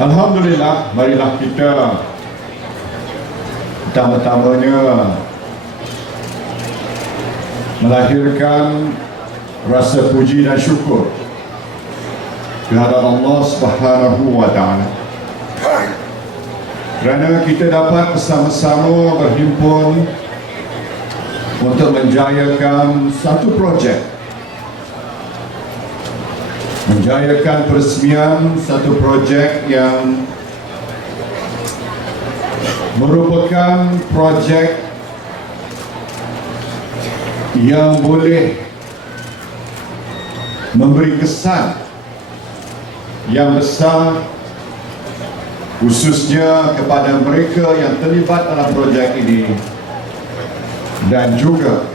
Alhamdulillah, marilah kita pertama-tamanya melahirkan rasa puji dan syukur kehadap Allah Subhanahu wa Ta'ala kerana kita dapat bersama-sama berhimpun untuk menjayakan satu projek, menjayakan peresmian satu projek yang merupakan projek yang boleh memberi kesan yang besar khususnya kepada mereka yang terlibat dalam projek ini dan juga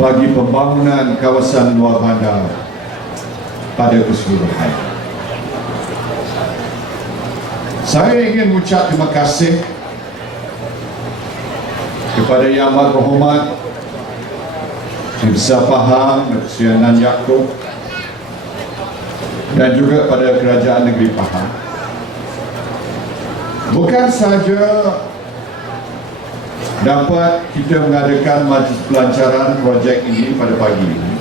bagi pembangunan kawasan luar bandar pada keseluruhan. Saya ingin mengucap terima kasih kepada Yang Amat Berhormat Yang Besar Pahang Sianan Yaakob dan juga pada Kerajaan Negeri Pahang. Bukan sahaja dapat kita mengadakan majlis pelancaran projek ini pada pagi ini,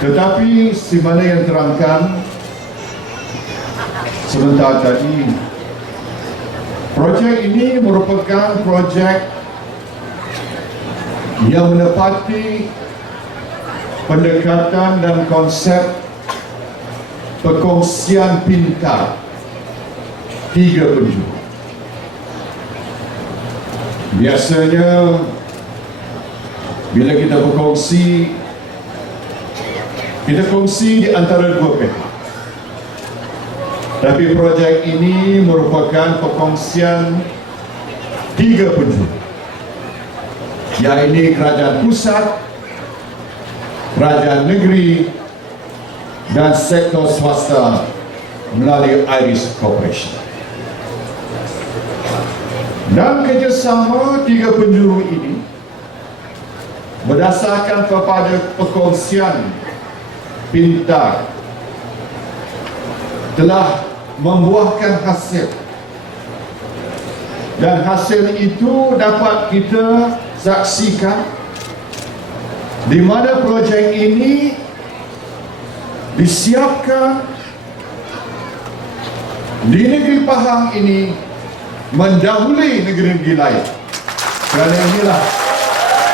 tetapi sebagaimana yang terangkan sebentar tadi, projek ini merupakan projek yang menepati pendekatan dan konsep perkongsian pintar 3 penjuru. Biasanya bila kita berkongsi, kita kongsi di antara 2 pihak. Tapi projek ini merupakan perkongsian 3 penjuru, iaitu kerajaan pusat, kerajaan negeri dan sektor swasta melalui Iris Corporation. Dan kerjasama 3 penjuru ini berdasarkan kepada perkongsian pintar telah membuahkan hasil, dan hasil itu dapat kita saksikan di mana projek ini disiapkan di negeri Pahang ini mendahului negeri-negeri lain. Kerana inilah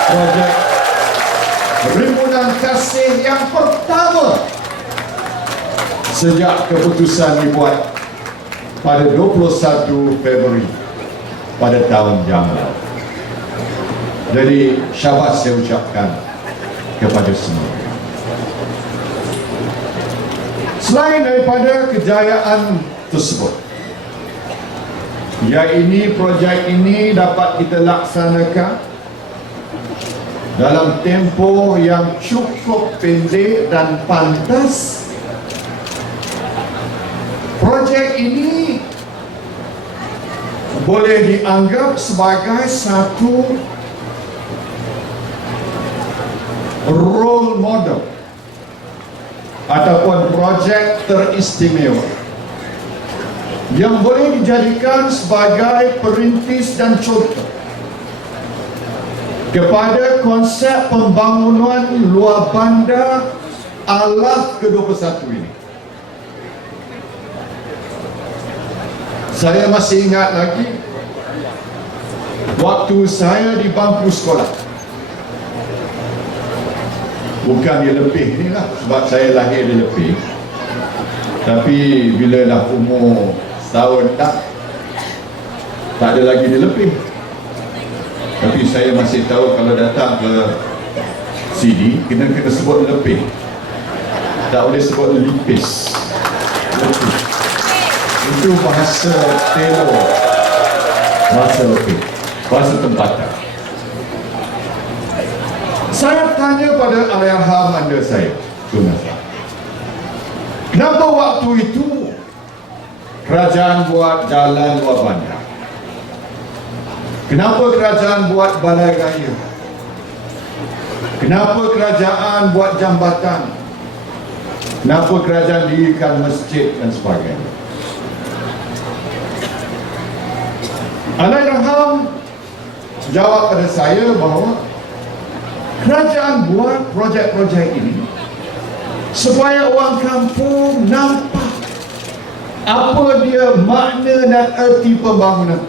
projek Rimbunan Kasih yang pertama sejak keputusan dibuat pada 21 Februari pada tahun yang lalu. Jadi syabas saya ucapkan kepada semua. Selain daripada kejayaan tersebut, iaitu projek ini dapat kita laksanakan dalam tempoh yang cukup pendek dan pantas. Projek ini boleh dianggap sebagai satu role model ataupun projek teristimewa yang boleh dijadikan sebagai perintis dan contoh kepada konsep pembangunan luar bandar ala ke-21 ini. Saya masih ingat lagi waktu saya di bangku sekolah. Bukan dia lebih ni lah, sebab saya lahir dia lebih. Tapi bila dah umur setahun tak ada lagi dia lebih. Tapi saya masih tahu kalau datang ke sini kena sebut lebih, tak boleh sebut lipis. Lebih itu bahasa Telo, bahasa lebih, bahasa tempatan. Saya tanya pada ayaham anda saya, Tuan Azhar, kenapa waktu itu kerajaan buat jalan luar bandar? Kenapa kerajaan buat balai raya? Kenapa kerajaan buat jambatan? Kenapa kerajaan dirikan masjid dan sebagainya. Allahyarham jawab pada saya bahawa kerajaan buat projek-projek ini supaya orang kampung nampak apa dia makna dan erti pembangunan.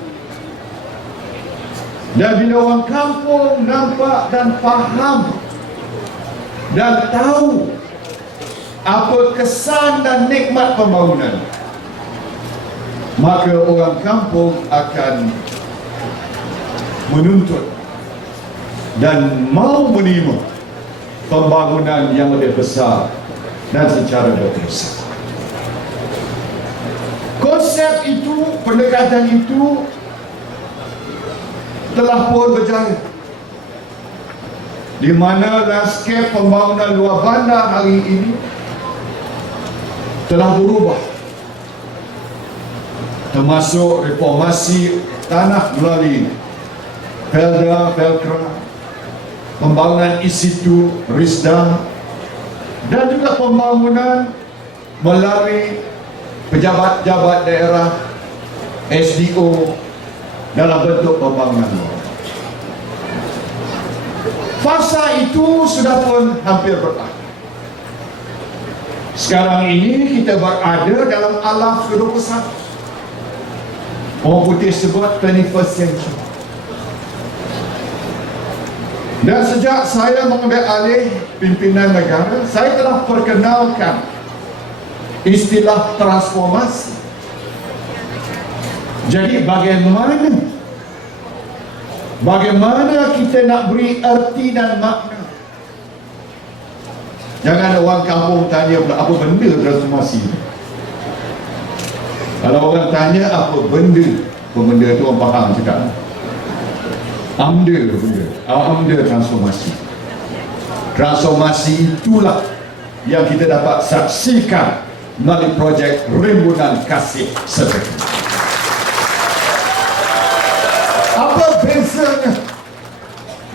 Dan bila orang kampung nampak dan faham dan tahu apa kesan dan nikmat pembangunan, maka orang kampung akan menuntut dan mau menerima pembangunan yang lebih besar dan secara berterusan. Konsep itu, pendekatan itu telah pun berjaya, di mana lanskap pembangunan luar bandar hari ini telah berubah, termasuk reformasi tanah melalui Pelda, Pelkra, pembangunan in-situ, RISDA, dan juga pembangunan melalui pejabat-pejabat daerah, SDO, dalam bentuk pembangunan luar. Fasa itu sudah pun hampir berakhir. Sekarang ini kita berada dalam alam ke-21. Orang putih sebut 21st century. Dan sejak saya mengambil alih pimpinan negara, saya telah perkenalkan istilah transformasi. Jadi bagaimana kita nak beri erti dan makna. Jangan orang kampung tanya apa benda transformasi. Kalau orang tanya apa benda itu orang faham cakap. Amda transformasi. Transformasi itulah yang kita dapat saksikan melalui projek Rimbunan Kasih Sejahtera. Apa bezanya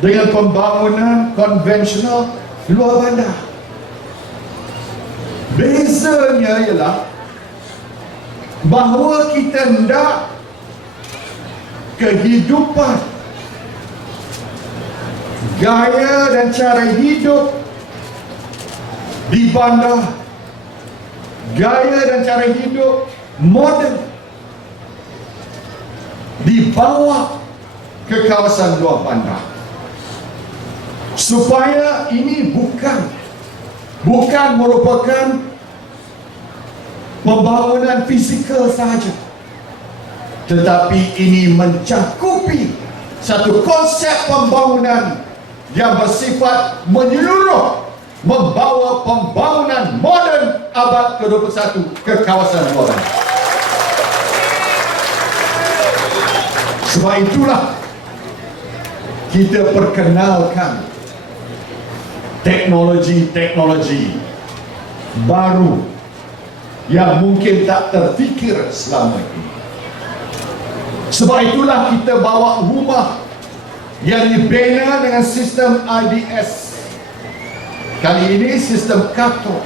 dengan pembangunan konvensional luar bandar? Bezanya ialah bahawa kita hendak kehidupan, gaya dan cara hidup di bandar, gaya dan cara hidup moden dibawa ke kawasan luar bandar, supaya ini bukan merupakan pembangunan fizikal sahaja, tetapi ini mencakupi satu konsep pembangunan yang bersifat menyeluruh, membawa pembangunan moden abad ke-21 ke kawasan luar bandar. Sebab itulah kita perkenalkan teknologi baru yang mungkin tak terfikir selama ini. Sebab itulah kita bawa rumah yang dibina dengan sistem IDS. Kali ini sistem karton.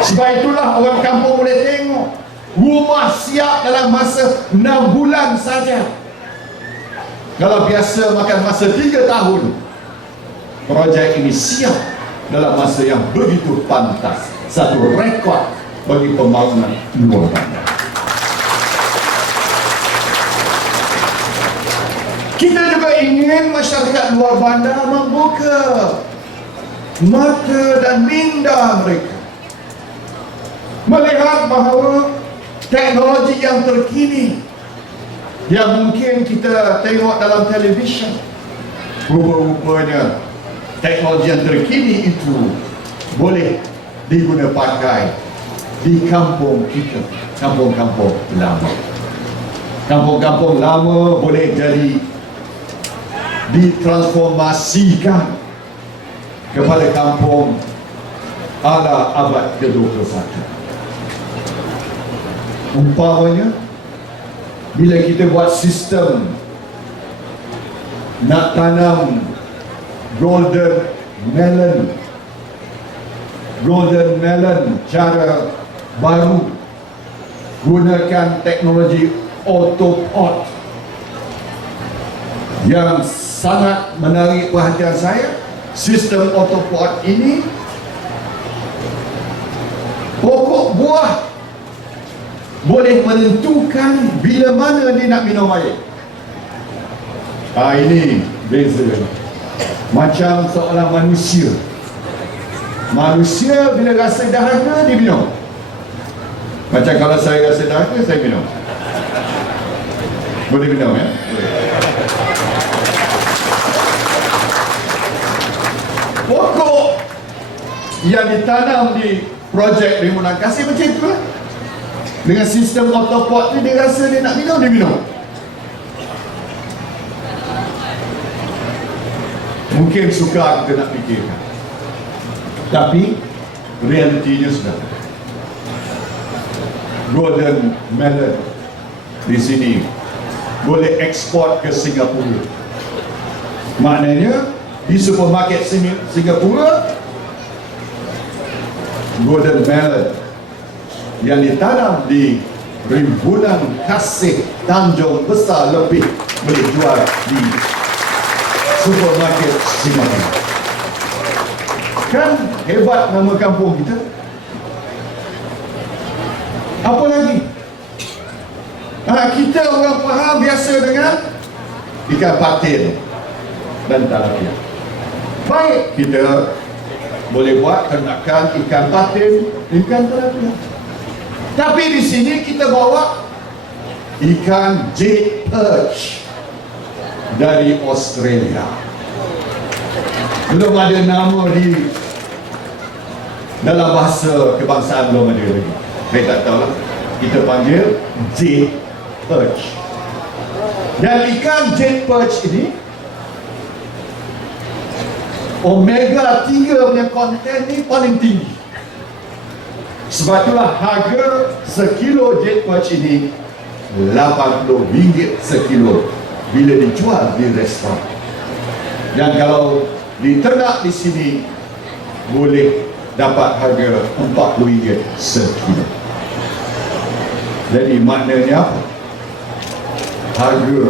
Sebab itulah orang kampung boleh tengok rumah siap dalam masa 6 bulan saja. Kalau biasa makan masa 3 tahun, projek ini siap dalam masa yang begitu pantas. Satu rekod bagi pembangunan luar bandar. Kita juga ingin masyarakat luar bandar membuka mata dan minda mereka, melihat bahawa teknologi yang terkini yang mungkin kita tengok dalam televisyen, rupa-rupanya teknologi yang terkini itu boleh digunakan pakai di kampung kita, kampung-kampung lama. Kampung-kampung lama boleh jadi ditransformasikan kepada kampung ala abad ke-21. Umpamanya, bila kita buat sistem nak tanam golden melon Golden Melon cara baru, gunakan teknologi autoport yang sangat menarik perhatian saya. Sistem autoport ini, pokok buah boleh menentukan bila mana dia nak minum air. Ini beza. Macam seorang manusia. Manusia bila rasa dahaga, dia minum. Macam kalau saya rasa dahaga, saya minum. Boleh minum, ya? Pokok yang ditanam di projek Rimunan Kasih macam itu lah. Dengan sistem autoport ni, dia rasa dia nak minum, dia minum. Mungkin suka kita nak fikirkan, tapi realitinya sudah. Golden Melon di sini boleh ekspor ke Singapura. Maknanya di supermarket Singapura, Golden Melon yang ditanam di Rimunan Kasih Tanjung Besar lebih boleh jual di supermarket Singapura. Kan hebat nama kampung kita. Apa lagi? Kita orang Pahang biasa dengan ikan patin dan tilapia. Baik, kita boleh buat ternakan ikan patin, ikan tilapia. Tapi di sini kita bawa ikan jade perch dari Australia. Belum ada nama di dalam bahasa kebangsaan, belum ada lagi. Saya tak tahu lah. Kita panggil jade perch. Dan ikan jade perch ini omega 3 punya konten ni paling tinggi. Sebab itulah harga sekilo jade perch ini RM80 sekilo bila dijual di restoran. Dan kalau diternak di sini boleh dapat harga RM40 sekilo. Jadi maknanya apa? Harga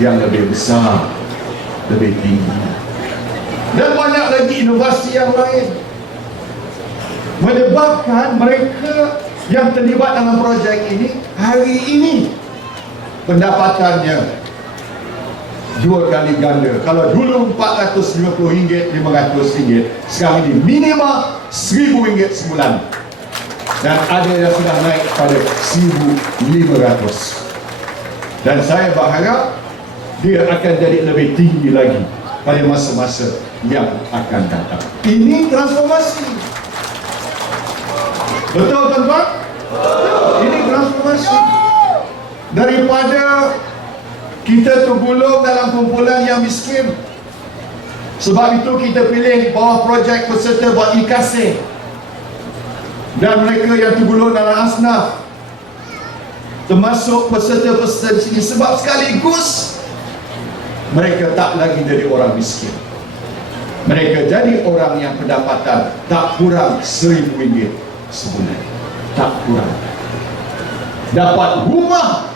yang lebih besar, lebih tinggi. Dan banyak lagi inovasi yang lain menyebabkan mereka yang terlibat dalam projek ini hari ini pendapatannya 2 kali ganda. Kalau dulu RM450, RM500, sekarang ini minimal RM1,000 sebulan. Dan ada yang sudah naik pada RM1,500. Dan saya berharap dia akan jadi lebih tinggi lagi pada masa-masa yang akan datang. Ini transformasi. Betul, tuan-tuan? Ini transformasi. Daripada kita tergolong dalam kumpulan yang miskin, sebab itu kita pilih bawah projek peserta buat e-kasih, dan mereka yang tergolong dalam asnaf termasuk peserta-peserta di sini, sebab sekaligus mereka tak lagi jadi orang miskin. Mereka jadi orang yang pendapatan tak kurang RM1,000 sebulan. Tak kurang. Dapat rumah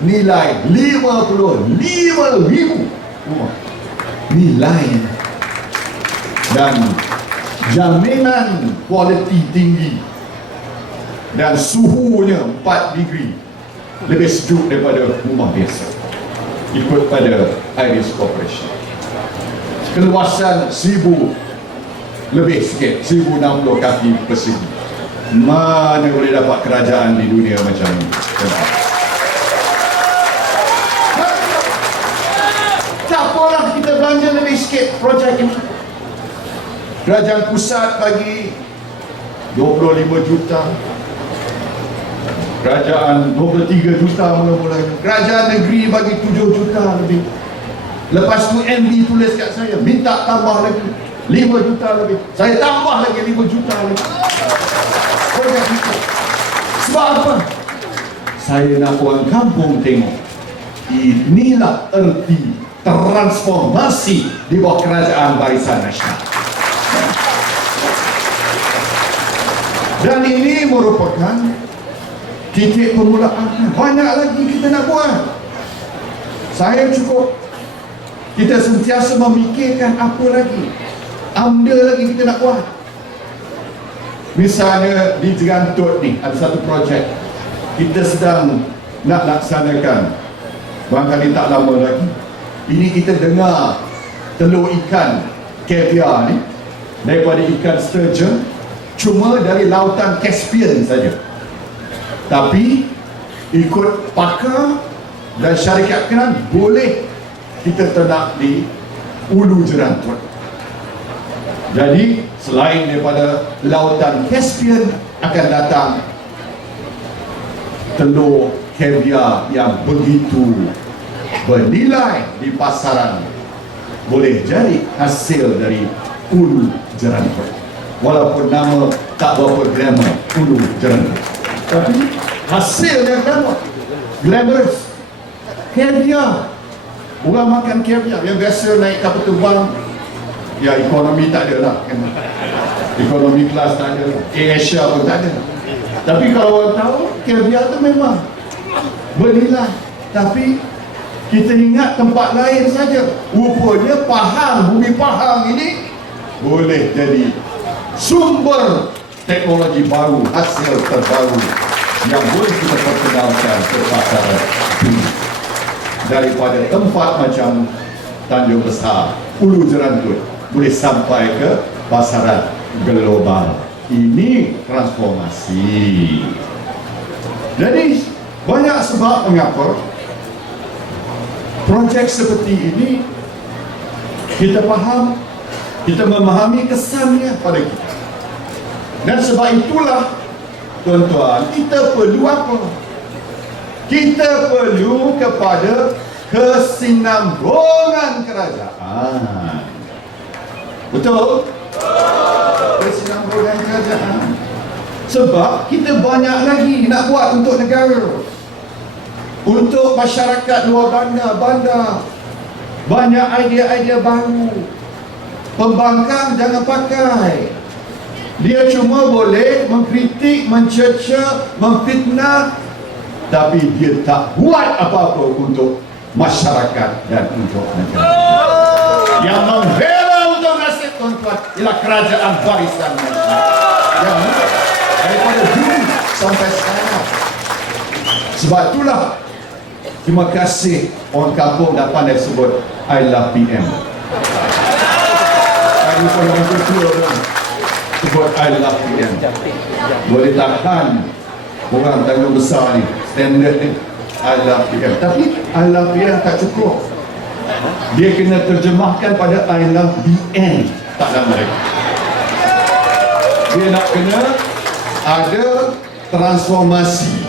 nilai RM55,000 rumah. Nilai dan jaminan kualiti tinggi dan suhunya 4 degree, lebih sejuk daripada rumah biasa. Ikut pada Iris Corporation. Keluasan 1,000 lebih sikit, 1,060 kaki persegi. Mana boleh dapat kerajaan di dunia macam ini? Tak apalah kita belanja lebih sikit projek ini. Kerajaan pusat bagi 25 juta, kerajaan 23 juta mula-mula, kerajaan negeri bagi 7 juta lebih. Lepas tu MB tulis kat saya, minta tambah lagi 5 juta lebih. Saya tambah lagi 5 juta lebih. Projek itu. Sebab apa? Saya nak orang kampung tengok, inilah erti transformasi di bawah kerajaan Barisan Nasional. Dan ini merupakan titik permulaan. Banyak lagi kita nak buat. Saya cukup, kita sentiasa memikirkan apa lagi, lagi kita nak buat. Misalnya di Jerantut ni ada satu projek kita sedang nak laksanakan, barangkali tak lama lagi. Ini kita dengar telur ikan caviar ni daripada ikan sturgeon cuma dari lautan Caspian saja, tapi ikut pakar dan syarikat kenan boleh kita ternak di Ulu Jerantut. Jadi selain daripada lautan Caspian akan datang telur caviar yang begitu bernilai di pasaran, boleh jadi hasil dari Ulu Jerantut. Walaupun nama tak berapa glamour, Ulu Jerantut, tapi hasilnya glamorous. Caviar, orang makan caviar yang biasa naik kapal terbang, ya ekonomi tak ada lah kan? Ekonomi kelas tak ada lah. Asia pun tak ada. Tapi kalau orang tahu caviar tu memang bernilai, tapi kita ingat tempat lain saja. Rupanya Pahang, bumi Pahang ini boleh jadi sumber teknologi baru, hasil terbaru yang boleh kita perkenalkan ke pasaran dunia. Daripada tempat macam Tanjung Besar, Ulu Jerantut boleh sampai ke pasaran global. Ini transformasi. Jadi banyak sebab mengapa projek seperti ini kita faham, kita memahami kesannya pada kita. Dan sebab itulah tuan-tuan, kita perlu apa? Kita perlu kepada kesinambungan kerajaan. Betul? Kesinambungan kerajaan. Sebab kita banyak lagi nak buat untuk negara, untuk masyarakat luar bandar. Banyak idea-idea baru. Pembangkang jangan pakai. Dia cuma boleh mengkritik, mencerca, memfitnah, tapi dia tak buat apa-apa untuk masyarakat dan untuk negara. Yang membela untuk nasib tuan-tuan ialah kerajaan barisan nasional yang daripada dulu sampai sekarang. Sebab itulah, terima kasih orang kampung dah pandai sebut I love PM. Kami pun orang tua sebut I love PM. Boleh tahan orang Tanjung Besar ni, standard ni I love PM. Tapi I love PM tak cukup. Dia kena terjemahkan pada I love BN. Tak lama lagi. Dia nak kena ada transformasi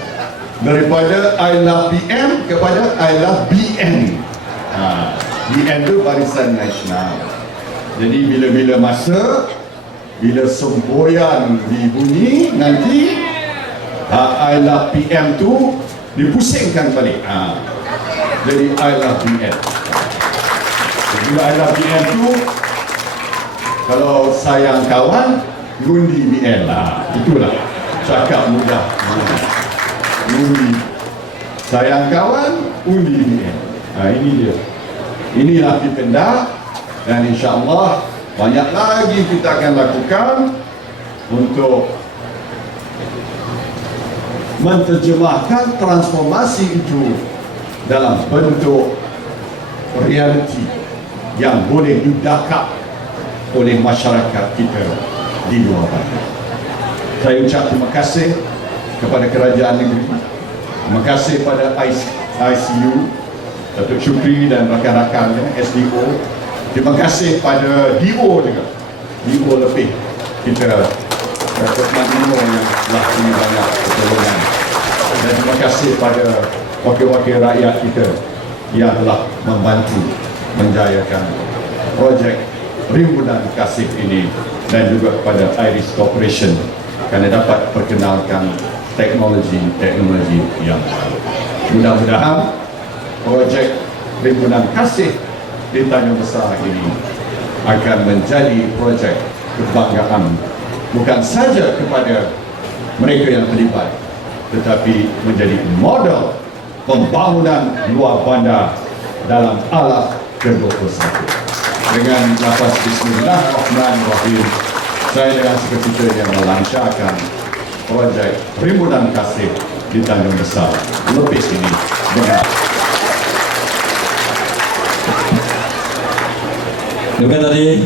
daripada I love PM kepada I love BN. BN tu Barisan Nasional. Jadi bila-bila masa, bila semboyan dibunyi, nanti I love PM tu dipusingkan balik. Jadi I love BN. Bila I love BN tu, kalau sayang kawan, gundi BN lah. Itulah cakap mudah. Undi. Sayang kawan, undi BN. Ini dia. Inilah dikendak, dan insya-Allah banyak lagi kita akan lakukan untuk menterjemahkan transformasi itu dalam bentuk realiti yang boleh didakap oleh masyarakat kita di luar bandar. Saya ucap terima kasih kepada kerajaan negeri. Terima kasih pada ICU, Datuk Syukri dan rakan-rakannya, SDO. Terima kasih pada DO juga. DO lebih kita Datuk Madino yang telah beri banyak pertolongan. Dan terima kasih pada wakil-wakil rakyat kita yang telah membantu menjayakan projek Rimbunan Kasih ini, dan juga kepada Iris Corporation kerana dapat perkenalkan teknologi yang baru. Mudah-mudahan projek Rimbunan Kasih di Tanjung Besar ini akan menjadi projek kebanggaan bukan saja kepada mereka yang terlibat, tetapi menjadi model pembangunan luar bandar dalam alas ke-21. Dengan lafaz Bismillahirrahmanirrahim, saya dengan sekecil yang melancarkan projek Rimbunan Kasih di Tanjung Besar Lepis ini dengan Terima kasih tadi.